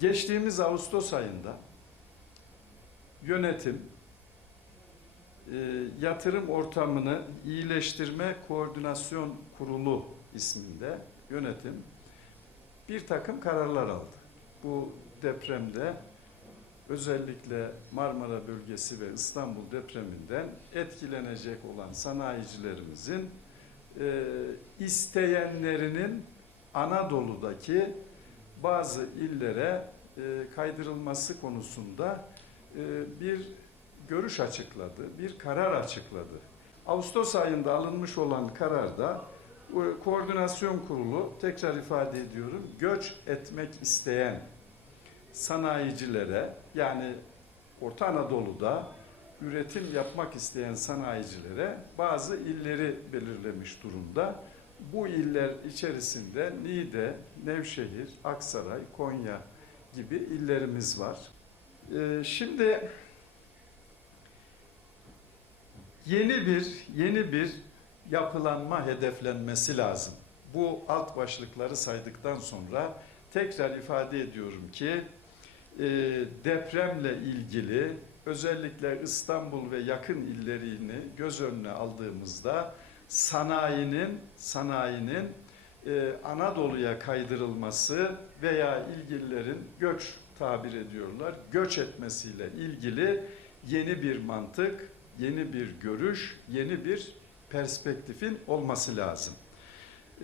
Geçtiğimiz Ağustos ayında yönetim e, yatırım ortamını iyileştirme koordinasyon kurulu isminde yönetim bir takım kararlar aldı. Bu depremde özellikle Marmara bölgesi ve İstanbul depreminden etkilenecek olan sanayicilerimizin e, isteyenlerinin Anadolu'daki bazı illere e, kaydırılması konusunda e, bir görüş açıkladı, bir karar açıkladı. Ağustos ayında alınmış olan kararda koordinasyon kurulu tekrar ifade ediyorum göç etmek isteyen sanayicilere yani Orta Anadolu'da üretim yapmak isteyen sanayicilere bazı illeri belirlemiş durumda. Bu iller içerisinde Niğde, Nevşehir, Aksaray, Konya gibi illerimiz var. Ee, şimdi yeni bir yeni bir yapılanma hedeflenmesi lazım. Bu alt başlıkları saydıktan sonra tekrar ifade ediyorum ki e, depremle ilgili özellikle İstanbul ve yakın illerini göz önüne aldığımızda sanayinin sanayinin e, Anadolu'ya kaydırılması veya ilgililerin göç tabir ediyorlar göç etmesiyle ilgili yeni bir mantık, yeni bir görüş, yeni bir perspektifin olması lazım.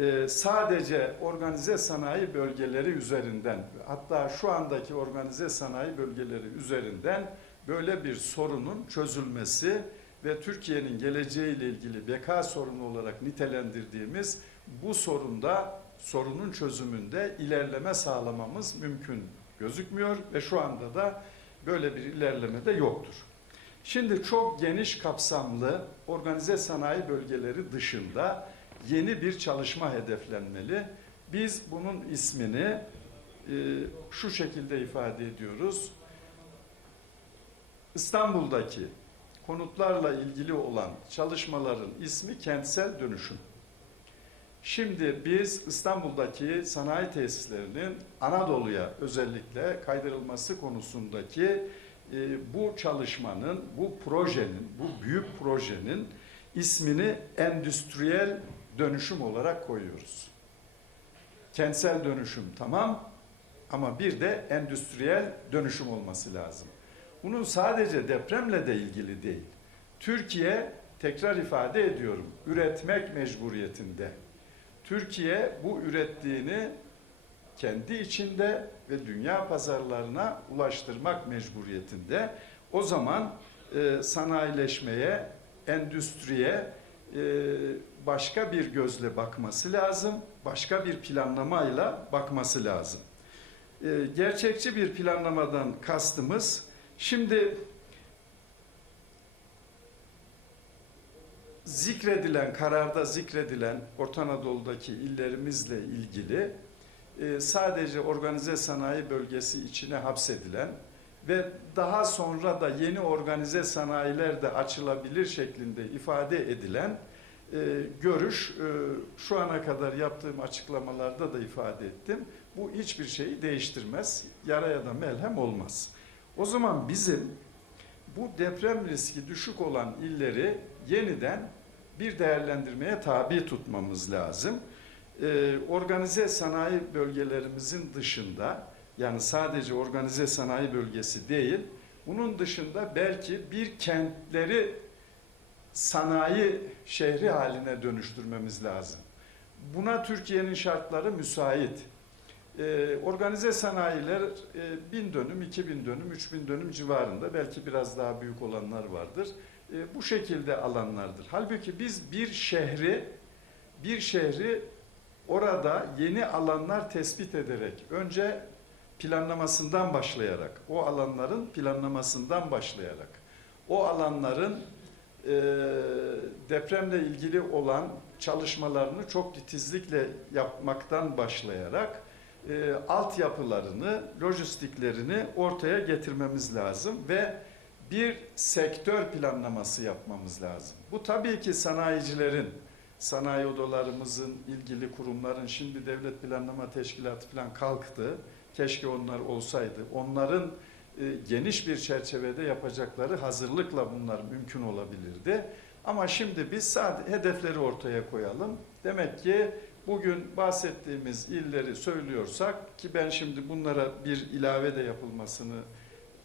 Ee, sadece organize sanayi bölgeleri üzerinden hatta şu andaki organize sanayi bölgeleri üzerinden böyle bir sorunun çözülmesi ve Türkiye'nin geleceğiyle ilgili beka sorunu olarak nitelendirdiğimiz bu sorunda sorunun çözümünde ilerleme sağlamamız mümkün gözükmüyor ve şu anda da böyle bir ilerleme de yoktur. Şimdi çok geniş kapsamlı organize sanayi bölgeleri dışında yeni bir çalışma hedeflenmeli. Biz bunun ismini e, şu şekilde ifade ediyoruz. İstanbul'daki konutlarla ilgili olan çalışmaların ismi kentsel dönüşüm. Şimdi biz İstanbul'daki sanayi tesislerinin Anadolu'ya özellikle kaydırılması konusundaki e, bu çalışmanın, bu projenin, bu büyük projenin ismini endüstriyel dönüşüm olarak koyuyoruz. Kentsel dönüşüm tamam ama bir de endüstriyel dönüşüm olması lazım. Bunun sadece depremle de ilgili değil. Türkiye tekrar ifade ediyorum üretmek mecburiyetinde. Türkiye bu ürettiğini kendi içinde ve dünya pazarlarına ulaştırmak mecburiyetinde. O zaman e, sanayileşmeye, endüstriye e, başka bir gözle bakması lazım, başka bir planlamayla bakması lazım. E, gerçekçi bir planlamadan kastımız, şimdi zikredilen, kararda zikredilen Orta Anadolu'daki illerimizle ilgili e, sadece organize sanayi bölgesi içine hapsedilen ve daha sonra da yeni organize sanayiler de açılabilir şeklinde ifade edilen e, görüş e, şu ana kadar yaptığım açıklamalarda da ifade ettim. Bu hiçbir şeyi değiştirmez. Yaraya da melhem olmaz. O zaman bizim bu deprem riski düşük olan illeri yeniden bir değerlendirmeye tabi tutmamız lazım. Ee, organize sanayi bölgelerimizin dışında yani sadece organize sanayi bölgesi değil, bunun dışında belki bir kentleri sanayi şehri haline dönüştürmemiz lazım. Buna Türkiye'nin şartları müsait. Ee, organize sanayiler e, bin dönüm, iki bin dönüm, üç bin dönüm civarında belki biraz daha büyük olanlar vardır. E, bu şekilde alanlardır. Halbuki biz bir şehri, bir şehri orada yeni alanlar tespit ederek, önce planlamasından başlayarak, o alanların planlamasından başlayarak, o alanların e, depremle ilgili olan çalışmalarını çok titizlikle yapmaktan başlayarak e, altyapılarını, lojistiklerini ortaya getirmemiz lazım ve bir sektör planlaması yapmamız lazım. Bu tabii ki sanayicilerin, sanayi odalarımızın, ilgili kurumların, şimdi devlet planlama teşkilatı falan kalktı. Keşke onlar olsaydı. Onların e, geniş bir çerçevede yapacakları hazırlıkla bunlar mümkün olabilirdi. Ama şimdi biz sadece hedefleri ortaya koyalım. Demek ki bugün bahsettiğimiz illeri söylüyorsak ki ben şimdi bunlara bir ilave de yapılmasını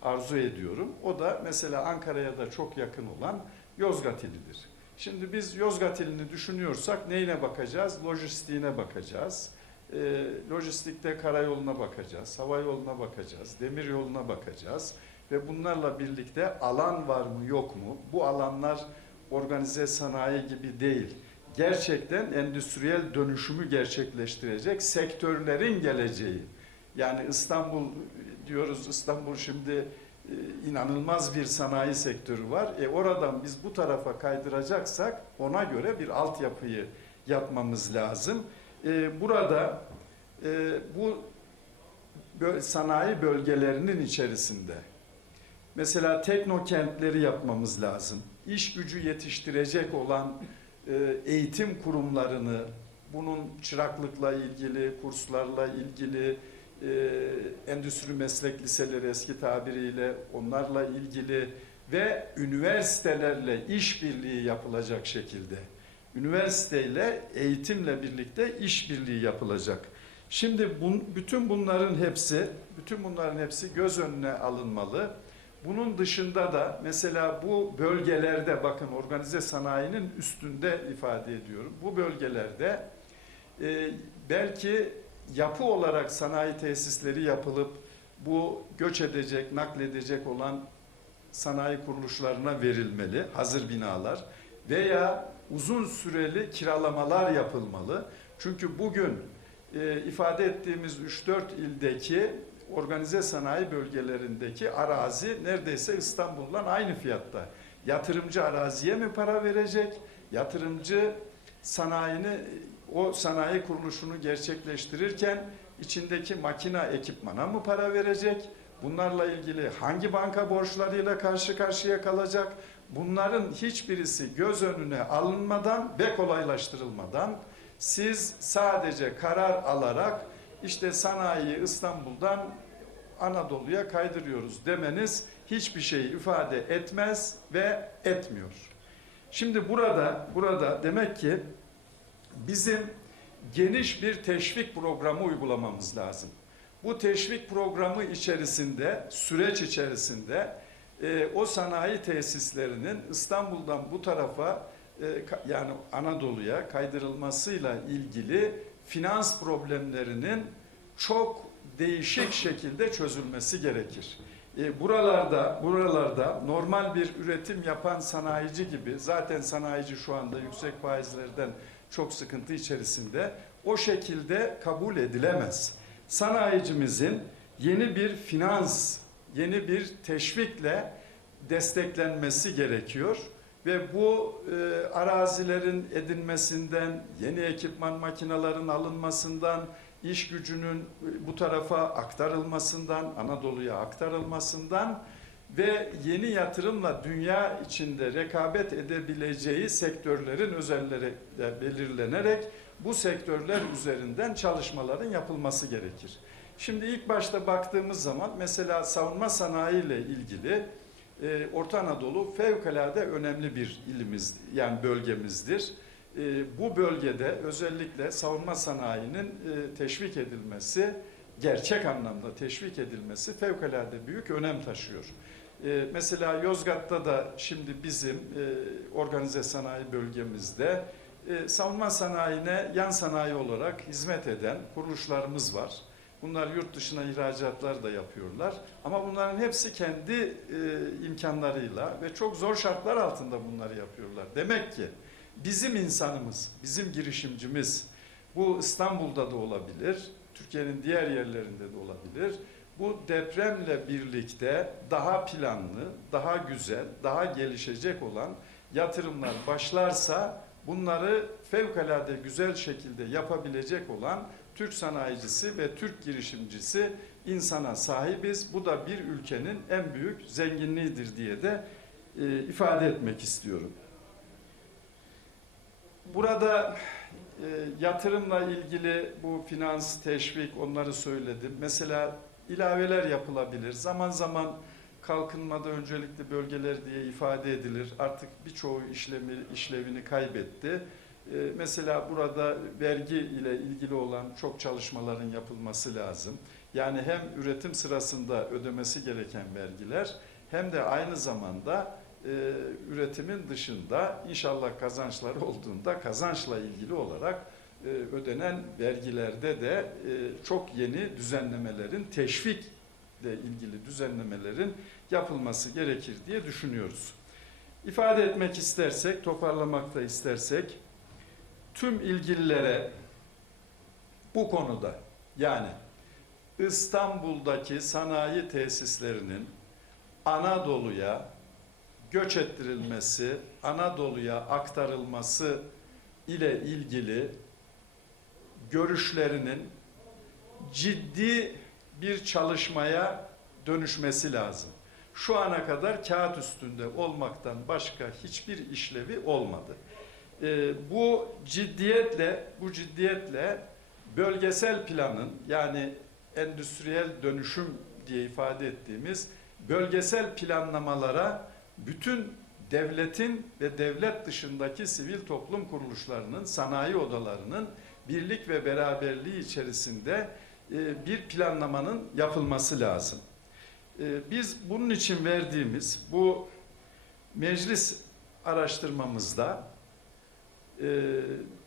arzu ediyorum. O da mesela Ankara'ya da çok yakın olan Yozgat ilidir. Şimdi biz Yozgat ilini düşünüyorsak neyine bakacağız? Lojistiğine bakacağız. E, lojistikte karayoluna bakacağız, hava yoluna bakacağız, demir yoluna bakacağız ve bunlarla birlikte alan var mı yok mu? Bu alanlar organize sanayi gibi değil. Gerçekten endüstriyel dönüşümü gerçekleştirecek sektörlerin geleceği. Yani İstanbul diyoruz İstanbul şimdi e, inanılmaz bir sanayi sektörü var. E oradan biz bu tarafa kaydıracaksak ona göre bir altyapıyı yapmamız lazım. E, burada e, bu sanayi bölgelerinin içerisinde mesela teknokentleri yapmamız lazım. İş gücü yetiştirecek olan eğitim kurumlarını bunun çıraklıkla ilgili, kurslarla ilgili, e, endüstri meslek liseleri eski tabiriyle onlarla ilgili ve üniversitelerle işbirliği yapılacak şekilde üniversiteyle eğitimle birlikte işbirliği yapılacak. Şimdi bun, bütün bunların hepsi, bütün bunların hepsi göz önüne alınmalı. Bunun dışında da mesela bu bölgelerde bakın organize sanayinin üstünde ifade ediyorum. Bu bölgelerde e, belki yapı olarak sanayi tesisleri yapılıp bu göç edecek, nakledecek olan sanayi kuruluşlarına verilmeli hazır binalar veya uzun süreli kiralamalar yapılmalı. Çünkü bugün e, ifade ettiğimiz 3-4 ildeki organize sanayi bölgelerindeki arazi neredeyse İstanbul'dan aynı fiyatta. Yatırımcı araziye mi para verecek? Yatırımcı sanayini o sanayi kuruluşunu gerçekleştirirken içindeki makina ekipmana mı para verecek? Bunlarla ilgili hangi banka borçlarıyla karşı karşıya kalacak? Bunların hiçbirisi göz önüne alınmadan ve kolaylaştırılmadan siz sadece karar alarak işte sanayiyi İstanbul'dan Anadolu'ya kaydırıyoruz demeniz hiçbir şeyi ifade etmez ve etmiyor. Şimdi burada burada demek ki bizim geniş bir teşvik programı uygulamamız lazım. Bu teşvik programı içerisinde, süreç içerisinde e, o sanayi tesislerinin İstanbul'dan bu tarafa e, yani Anadolu'ya kaydırılmasıyla ilgili finans problemlerinin çok değişik şekilde çözülmesi gerekir. E, buralarda buralarda normal bir üretim yapan sanayici gibi zaten sanayici şu anda yüksek faizlerden çok sıkıntı içerisinde o şekilde kabul edilemez. Sanayicimizin yeni bir finans, yeni bir teşvikle desteklenmesi gerekiyor ve bu e, arazilerin edinmesinden, yeni ekipman makinelerin alınmasından, iş gücünün e, bu tarafa aktarılmasından, Anadolu'ya aktarılmasından ve yeni yatırımla dünya içinde rekabet edebileceği sektörlerin özelleri de belirlenerek bu sektörler üzerinden çalışmaların yapılması gerekir. Şimdi ilk başta baktığımız zaman mesela savunma sanayi ile ilgili e, Orta Anadolu fevkalade önemli bir ilimiz yani bölgemizdir. E, bu bölgede özellikle savunma sanayinin e, teşvik edilmesi, gerçek anlamda teşvik edilmesi fevkalade büyük önem taşıyor. E, mesela Yozgat'ta da şimdi bizim e, organize sanayi bölgemizde e, savunma sanayine yan sanayi olarak hizmet eden kuruluşlarımız var. Bunlar yurt dışına ihracatlar da yapıyorlar. Ama bunların hepsi kendi e, imkanlarıyla ve çok zor şartlar altında bunları yapıyorlar. Demek ki bizim insanımız, bizim girişimcimiz bu İstanbul'da da olabilir, Türkiye'nin diğer yerlerinde de olabilir. Bu depremle birlikte daha planlı, daha güzel, daha gelişecek olan yatırımlar başlarsa bunları fevkalade güzel şekilde yapabilecek olan Türk sanayicisi ve Türk girişimcisi insana sahibiz. Bu da bir ülkenin en büyük zenginliğidir diye de e, ifade etmek istiyorum. Burada e, yatırımla ilgili bu finans, teşvik onları söyledim. Mesela ilaveler yapılabilir. Zaman zaman kalkınmada öncelikli bölgeler diye ifade edilir. Artık birçoğu işlemi, işlevini kaybetti. Ee, Mesela burada vergi ile ilgili olan çok çalışmaların yapılması lazım. Yani hem üretim sırasında ödemesi gereken vergiler hem de aynı zamanda e, üretimin dışında inşallah kazançları olduğunda kazançla ilgili olarak e, ödenen vergilerde de e, çok yeni düzenlemelerin teşvikle ilgili düzenlemelerin yapılması gerekir diye düşünüyoruz. İfade etmek istersek, toparlamak da istersek tüm ilgililere bu konuda yani İstanbul'daki sanayi tesislerinin Anadolu'ya göç ettirilmesi, Anadolu'ya aktarılması ile ilgili görüşlerinin ciddi bir çalışmaya dönüşmesi lazım. Şu ana kadar kağıt üstünde olmaktan başka hiçbir işlevi olmadı. Ee, bu ciddiyetle, bu ciddiyetle bölgesel planın yani endüstriyel dönüşüm diye ifade ettiğimiz bölgesel planlamalara bütün devletin ve devlet dışındaki sivil toplum kuruluşlarının, sanayi odalarının birlik ve beraberliği içerisinde e, bir planlamanın yapılması lazım. E, Biz bunun için verdiğimiz bu meclis araştırmamızda e,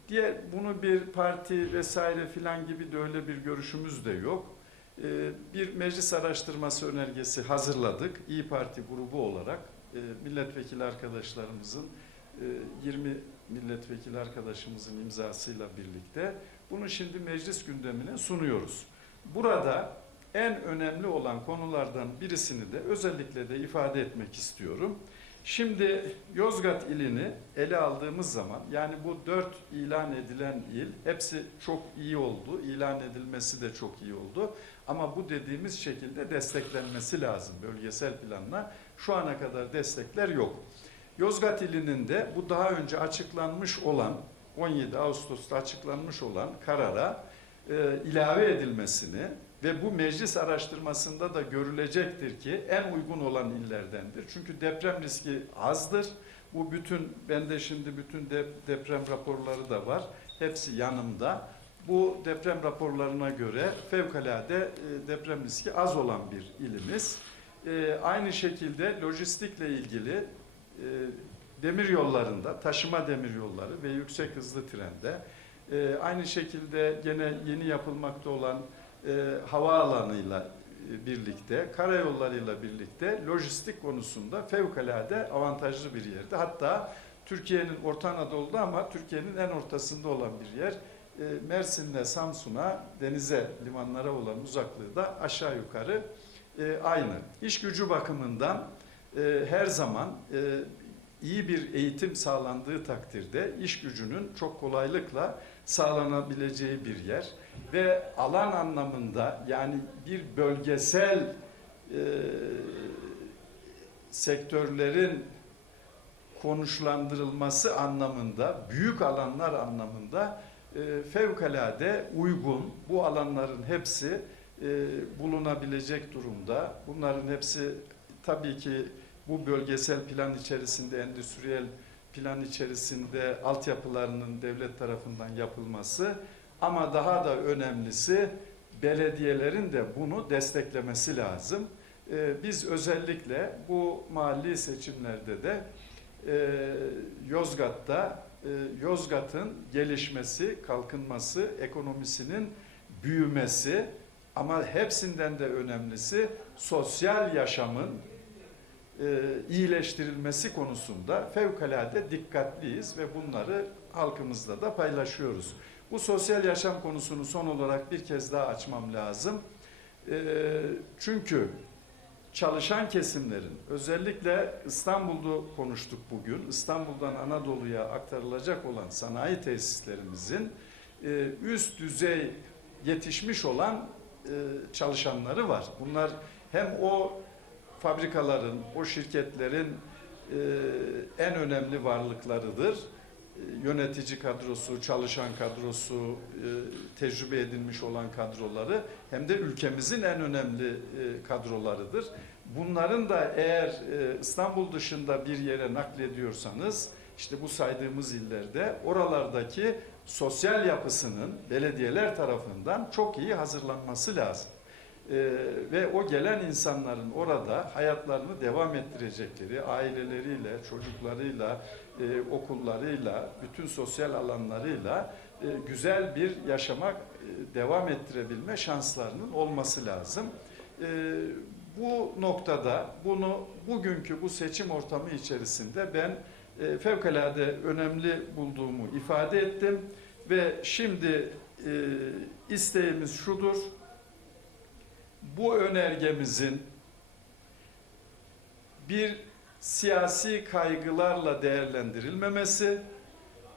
diye bunu bir parti vesaire filan gibi de öyle bir görüşümüz de yok. E, Bir meclis araştırması önergesi hazırladık. İyi Parti grubu olarak e, milletvekili arkadaşlarımızın e, 20 milletvekili arkadaşımızın imzasıyla birlikte bunu şimdi meclis gündemine sunuyoruz. Burada en önemli olan konulardan birisini de özellikle de ifade etmek istiyorum. Şimdi Yozgat ilini ele aldığımız zaman yani bu dört ilan edilen il hepsi çok iyi oldu. İlan edilmesi de çok iyi oldu. Ama bu dediğimiz şekilde desteklenmesi lazım bölgesel planla. Şu ana kadar destekler yok. Yozgat ilinin de bu daha önce açıklanmış olan 17 Ağustos'ta açıklanmış olan karara e, ilave edilmesini ve bu meclis araştırmasında da görülecektir ki en uygun olan illerdendir. Çünkü deprem riski azdır. Bu bütün bende şimdi bütün de, deprem raporları da var. Hepsi yanımda. Bu deprem raporlarına göre fevkalade e, deprem riski az olan bir ilimiz. E, aynı şekilde lojistikle ilgili e, demir yollarında, taşıma demir yolları ve yüksek hızlı trende, e, aynı şekilde gene yeni yapılmakta olan e, havaalanıyla e, birlikte, karayollarıyla birlikte lojistik konusunda fevkalade avantajlı bir yerde. Hatta Türkiye'nin Orta Anadolu'da ama Türkiye'nin en ortasında olan bir yer. E, Mersin'le Samsun'a, denize, limanlara olan uzaklığı da aşağı yukarı e, aynı. İş gücü bakımından her zaman iyi bir eğitim sağlandığı takdirde iş gücünün çok kolaylıkla sağlanabileceği bir yer ve alan anlamında yani bir bölgesel e, sektörlerin konuşlandırılması anlamında, büyük alanlar anlamında e, fevkalade uygun. Bu alanların hepsi e, bulunabilecek durumda. Bunların hepsi tabii ki bu bölgesel plan içerisinde, endüstriyel plan içerisinde altyapılarının devlet tarafından yapılması ama daha da önemlisi belediyelerin de bunu desteklemesi lazım. Ee, biz özellikle bu mahalli seçimlerde de e, Yozgat'ta e, Yozgat'ın gelişmesi, kalkınması, ekonomisinin büyümesi ama hepsinden de önemlisi sosyal yaşamın e, iyileştirilmesi konusunda fevkalade dikkatliyiz ve bunları halkımızla da paylaşıyoruz. Bu sosyal yaşam konusunu son olarak bir kez daha açmam lazım. E, çünkü çalışan kesimlerin özellikle İstanbul'da konuştuk bugün. İstanbul'dan Anadolu'ya aktarılacak olan sanayi tesislerimizin e, üst düzey yetişmiş olan e, çalışanları var. Bunlar hem o fabrikaların, o şirketlerin e, en önemli varlıklarıdır. yönetici kadrosu, çalışan kadrosu, e, tecrübe edilmiş olan kadroları hem de ülkemizin en önemli e, kadrolarıdır. Bunların da eğer e, İstanbul dışında bir yere naklediyorsanız işte bu saydığımız illerde oralardaki sosyal yapısının belediyeler tarafından çok iyi hazırlanması lazım. Ee, ve o gelen insanların orada hayatlarını devam ettirecekleri, aileleriyle, çocuklarıyla, e, okullarıyla, bütün sosyal alanlarıyla e, güzel bir yaşama e, devam ettirebilme şanslarının olması lazım. E, bu noktada bunu bugünkü bu seçim ortamı içerisinde ben e, fevkalade önemli bulduğumu ifade ettim ve şimdi e, isteğimiz şudur. Bu önergemizin bir siyasi kaygılarla değerlendirilmemesi,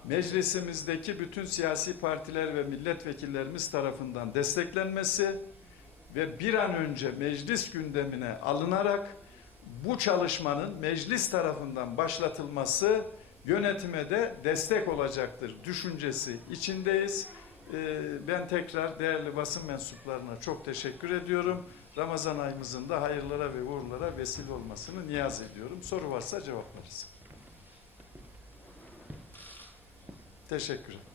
meclisimizdeki bütün siyasi partiler ve milletvekillerimiz tarafından desteklenmesi ve bir an önce meclis gündemine alınarak bu çalışmanın meclis tarafından başlatılması yönetime de destek olacaktır düşüncesi içindeyiz. Ee, Ben tekrar değerli basın mensuplarına çok teşekkür ediyorum. Ramazan ayımızın da hayırlara ve uğurlara vesile olmasını niyaz ediyorum. Soru varsa cevaplarız. Teşekkür ederim.